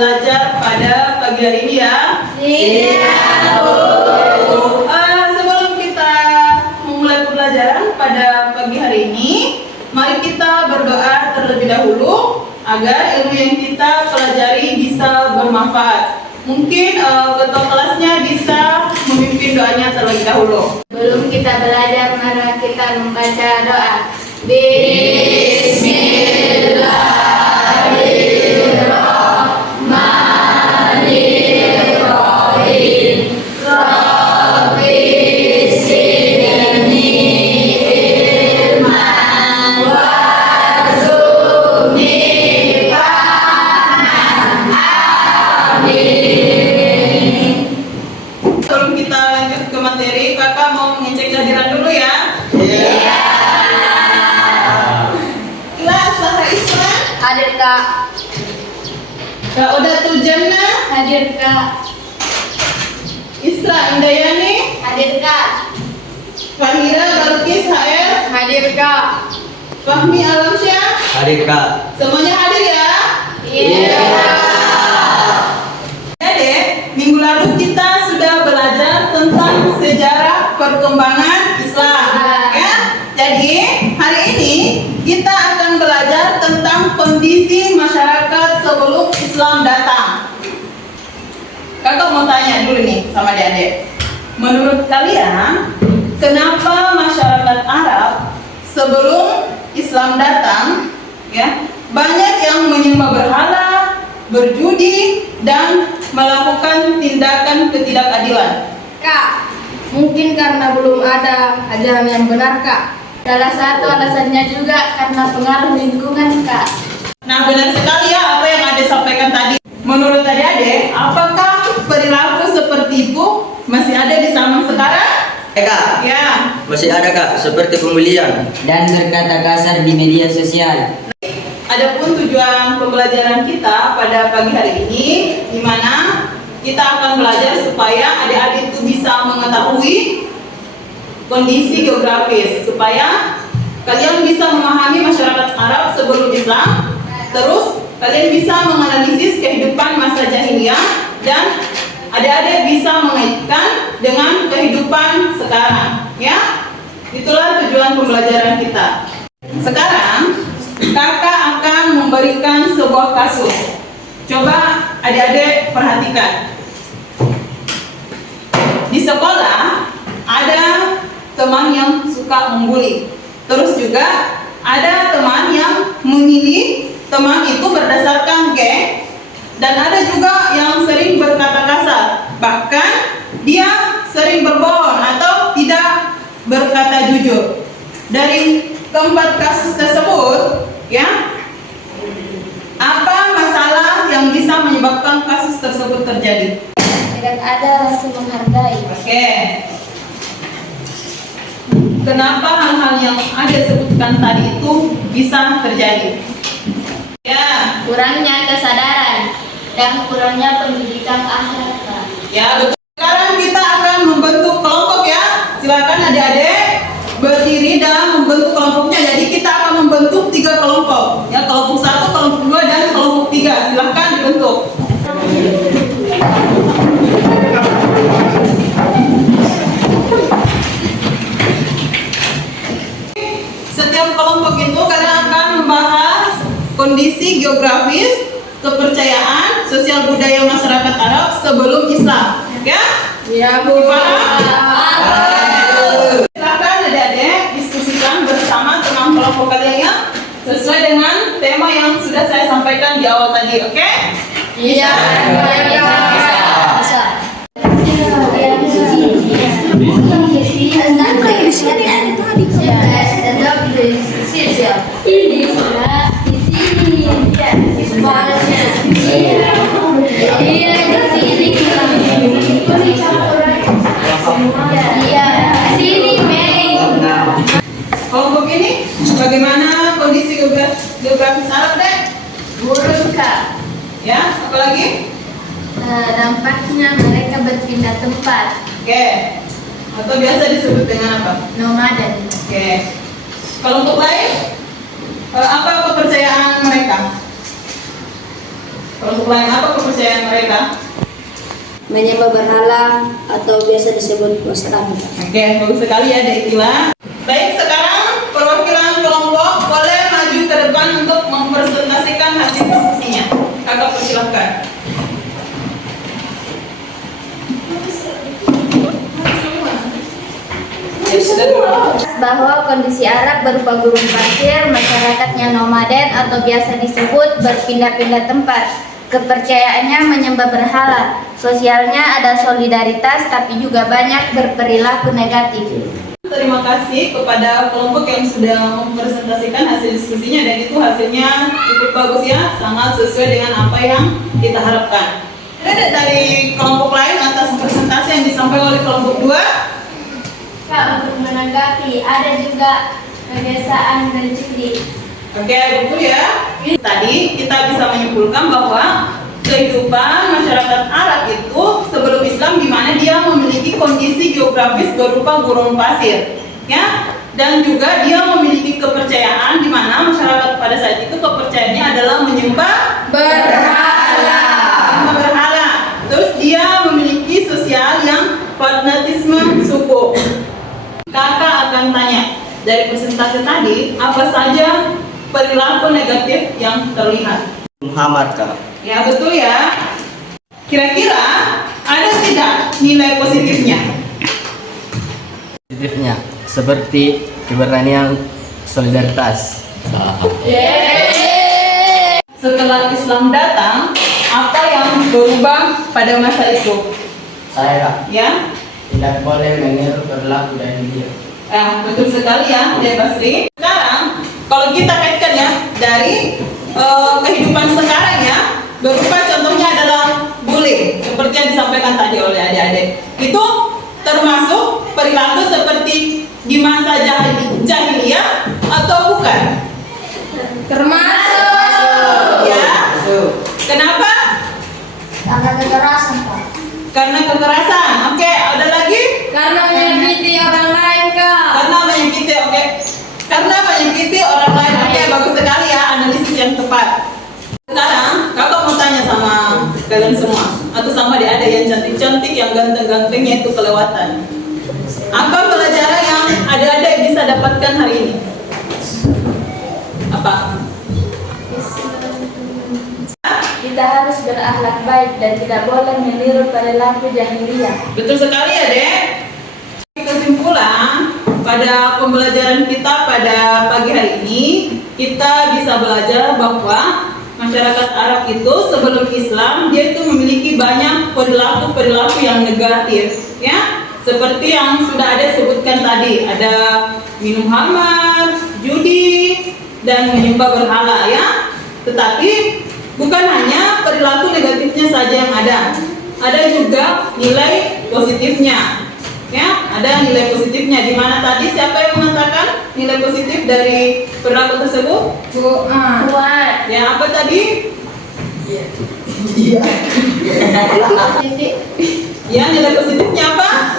belajar pada pagi hari ini ya? Iya, Bu. Sebelum kita memulai pembelajaran pada pagi hari ini, mari kita berdoa terlebih dahulu agar ilmu yang kita pelajari bisa bermanfaat. Mungkin ketua kelasnya bisa memimpin doanya terlebih dahulu. Sebelum kita belajar, mari kita membaca doa. Bismillahirrahmanirrahim. Rabbi zidni ilman warzuqni fahman. Amin. Sebelum kita lanjut ke materi, kakak mau mengecek kehadiran dulu ya. Kelas Sahra Islam, Hadir, Kak. Kak Odatul Jannah, Hadir, Kak. Isra Indayani, Hadir, Kak. Fahira Balkis HR, Hadir, Kak. Fahmi Alamsyah, Hadir Kak. semuanya hadir ya. Iya. Jadi, minggu lalu kita sudah belajar tentang sejarah perkembangan Islam. Ya. Jadi, hari ini kita akan belajar tentang kondisi masyarakat sebelum Islam datang. Kakak mau tanya dulu nih sama adik-adik. Menurut kalian, kenapa masyarakat Arab sebelum Islam datang, ya, banyak yang menyembah berhala, berjudi, dan melakukan tindakan ketidakadilan? Kak, mungkin karena belum ada ajaran yang benar, Kak. Salah satu alasannya juga karena pengaruh lingkungan, Kak. Nah, benar sekali ya apa yang Ade sampaikan tadi. Menurut adik-adik, apakah perilaku seperti itu masih ada di zaman sekarang? Kak, Ya. masih ada Kak, seperti pembelian dan berkata kasar di media sosial. Adapun tujuan pembelajaran kita pada pagi hari ini, di mana kita akan belajar supaya adik-adik itu bisa mengetahui kondisi geografis, supaya kalian bisa memahami masyarakat Arab sebelum Islam, terus kalian bisa menganalisis kehidupan masa jahiliyah, dan adik-adik bisa mengaitkan dengan kehidupan sekarang. Ya, itulah tujuan pembelajaran kita. Sekarang kakak akan memberikan sebuah kasus. Coba adik-adik perhatikan. Di sekolah ada teman yang suka membuli. Terus juga ada teman yang memilih teman itu berdasarkan geng, dan ada juga yang sering berkata kasar. Bahkan dia sering berbohong atau tidak berkata jujur. Dari keempat kasus tersebut, ya, apa masalah yang bisa menyebabkan kasus tersebut terjadi? Tidak ada rasa menghargai. Oke. Kenapa hal-hal yang ada sebutkan tadi itu bisa terjadi? Ya, Kurangnya kesadaran dan kurangnya pendidikan akhlak, Kak. ya betul. Sekarang kita akan membentuk kelompok ya. Silakan adik-adik berdiri dan membentuk kelompoknya. Jadi kita akan membentuk 3 kelompok. Ya, kelompok 1, kelompok 2, dan kelompok 3. Silakan dibentuk. Setiap kelompok itu kalian akan membahas kondisi geografis, kepercayaan, sosial budaya masyarakat Arab sebelum Islam. Ya? Iya, Bu. Silakan adik-adik diskusikan bersama teman kelompok kalian ya, sesuai dengan tema yang sudah saya sampaikan di awal tadi. Oke? Iya. Kelompok ini bagaimana kondisi geografis Arab deh? Buruk, Kak. Ya, apa lagi? Dampaknya mereka berpindah tempat. Oke. Atau biasa disebut dengan apa? Nomaden. Oke. Kelompok lain, apa kepercayaan mereka? Kelompok lain apa kepercayaan mereka? Menyembah berhala atau biasa disebut wastani. Oke, bagus sekali ya ada istilah. Baik, sekarang perwakilan kelompok boleh maju ke depan untuk mempresentasikan hasil diskusinya. Kakak persilahkan. Bahwa kondisi Arab berupa gurun pasir, masyarakatnya nomaden atau biasa disebut berpindah-pindah tempat. Kepercayaannya menyembah berhala, sosialnya ada solidaritas tapi juga banyak berperilaku negatif. Terima kasih kepada kelompok yang sudah mempresentasikan hasil diskusinya dan itu hasilnya cukup bagus ya, sangat sesuai dengan apa yang kita harapkan. Ada dari kelompok lain atas presentasi yang disampaikan oleh kelompok 2? Kak, untuk menanggapi, ada juga kebiasaan mencuri. Oke, betul ya. Tadi kita bisa menyimpulkan bahwa kehidupan masyarakat Arab itu sebelum Islam di mana dia memiliki kondisi geografis berupa gurun pasir, ya. Dan juga dia memiliki kepercayaan di mana masyarakat pada saat itu kepercayaannya adalah menyembah Berhala. Menyembah berhala. Terus dia memiliki sosial yang fanatisme suku. Kakak akan tanya dari presentasi tadi apa saja perilaku negatif yang terlihat. Muhammad kak. Ya betul ya. Kira-kira ada tidak nilai positifnya? Positifnya seperti keberanian, solidaritas. Setelah Islam datang, apa yang berubah pada masa itu? Saya kak, Ya, tidak boleh meniru perilaku jahiliyah. betul sekali ya, Dek Basri. Sekarang, kalau kita kaitkan ya dari kehidupan sekarang ya, berupa contohnya adalah bullying, seperti yang disampaikan tadi oleh adik-adik. Itu termasuk perilaku seperti di masa jahiliyah atau bukan? Termasuk. Ya. Kenapa? Karena kekerasan, Pak. Karena kekerasan. Oke, ada lagi? Karena menyakiti orang lain, Kak. Karena menyakiti, oke. Karena menyakiti orang lain. Oke, bagus sekali ya analisis yang tepat. Sekarang, kakak mau tanya sama kalian semua atau sama adik-adik yang cantik-cantik, yang ganteng-gantengnya itu kelewatan. Apa pelajaran yang adik-adik bisa dapatkan hari ini? Apa? Kita harus berakhlak baik dan tidak boleh meniru perilaku jahiliyah. Betul sekali ya, Dek. Kesimpulan pada pembelajaran kita pada pagi hari ini, kita bisa belajar bahwa masyarakat Arab itu sebelum Islam dia itu memiliki banyak perilaku yang negatif, ya. Seperti yang sudah ada sebutkan tadi, ada minum khamar, judi, dan menyembah berhala, ya. Tetapi bukan hanya perilaku negatifnya saja yang ada juga nilai positifnya. Ya, ada nilai positifnya. Di mana tadi siapa yang mengatakan nilai positif dari perilaku tersebut? Kuat. Ya, apa tadi? Iya. Ya, nilai positifnya apa?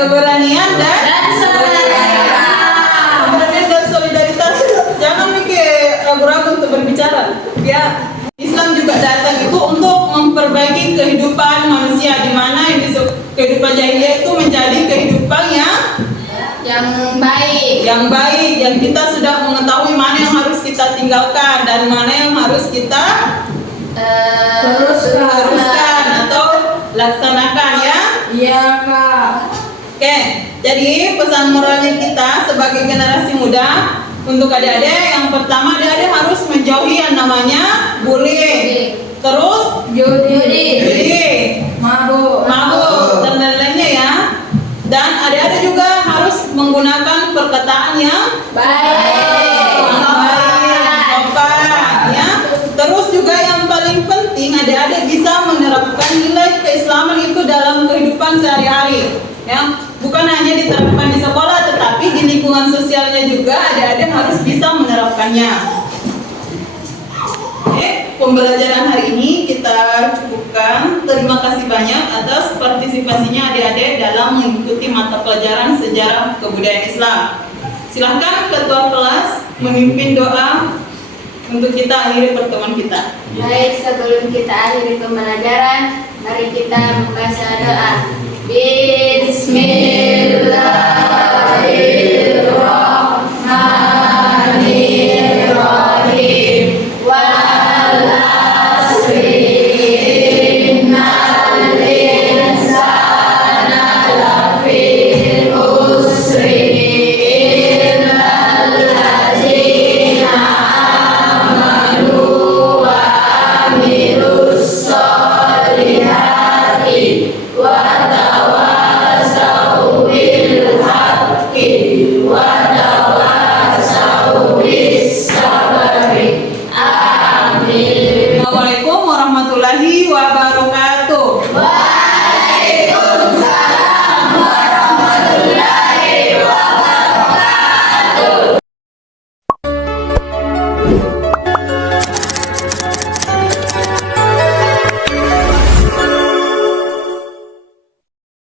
Keberanian dan solidaritas. Jangan mikir ragu-ragu untuk berbicara. Ya, Islam juga datang itu untuk memperbaiki kehidupan manusia, di mana yang disebut kehidupan jahiliyah itu menjadi kehidupan yang baik, yang kita sudah mengetahui mana yang harus kita tinggalkan dan mana yang harus kita teruskan atau laksanakan, ya. Iya, Kak. Oke, jadi pesan moralnya kita sebagai generasi muda untuk adik-adik, yang pertama adik-adik harus menjauhi yang namanya bullying, terus judi, mabuk dan lain-lainnya ya. Dan adik-adik juga harus menggunakan perkataan yang baik, sopan, ya. Terus juga yang paling penting adik-adik bisa menerapkan nilai keislaman itu dalam kehidupan sehari-hari, ya. Bukan hanya diterapkan di sekolah, tetapi di lingkungan sosialnya juga adik-adik harus bisa menerapkannya. Oke, pembelajaran hari ini kita cukupkan. Terima kasih banyak atas partisipasinya adik-adik dalam mengikuti mata pelajaran sejarah kebudayaan Islam. Silahkan ketua kelas memimpin doa untuk kita akhiri pertemuan kita. Baik, sebelum kita akhiri pembelajaran, mari kita membaca doa.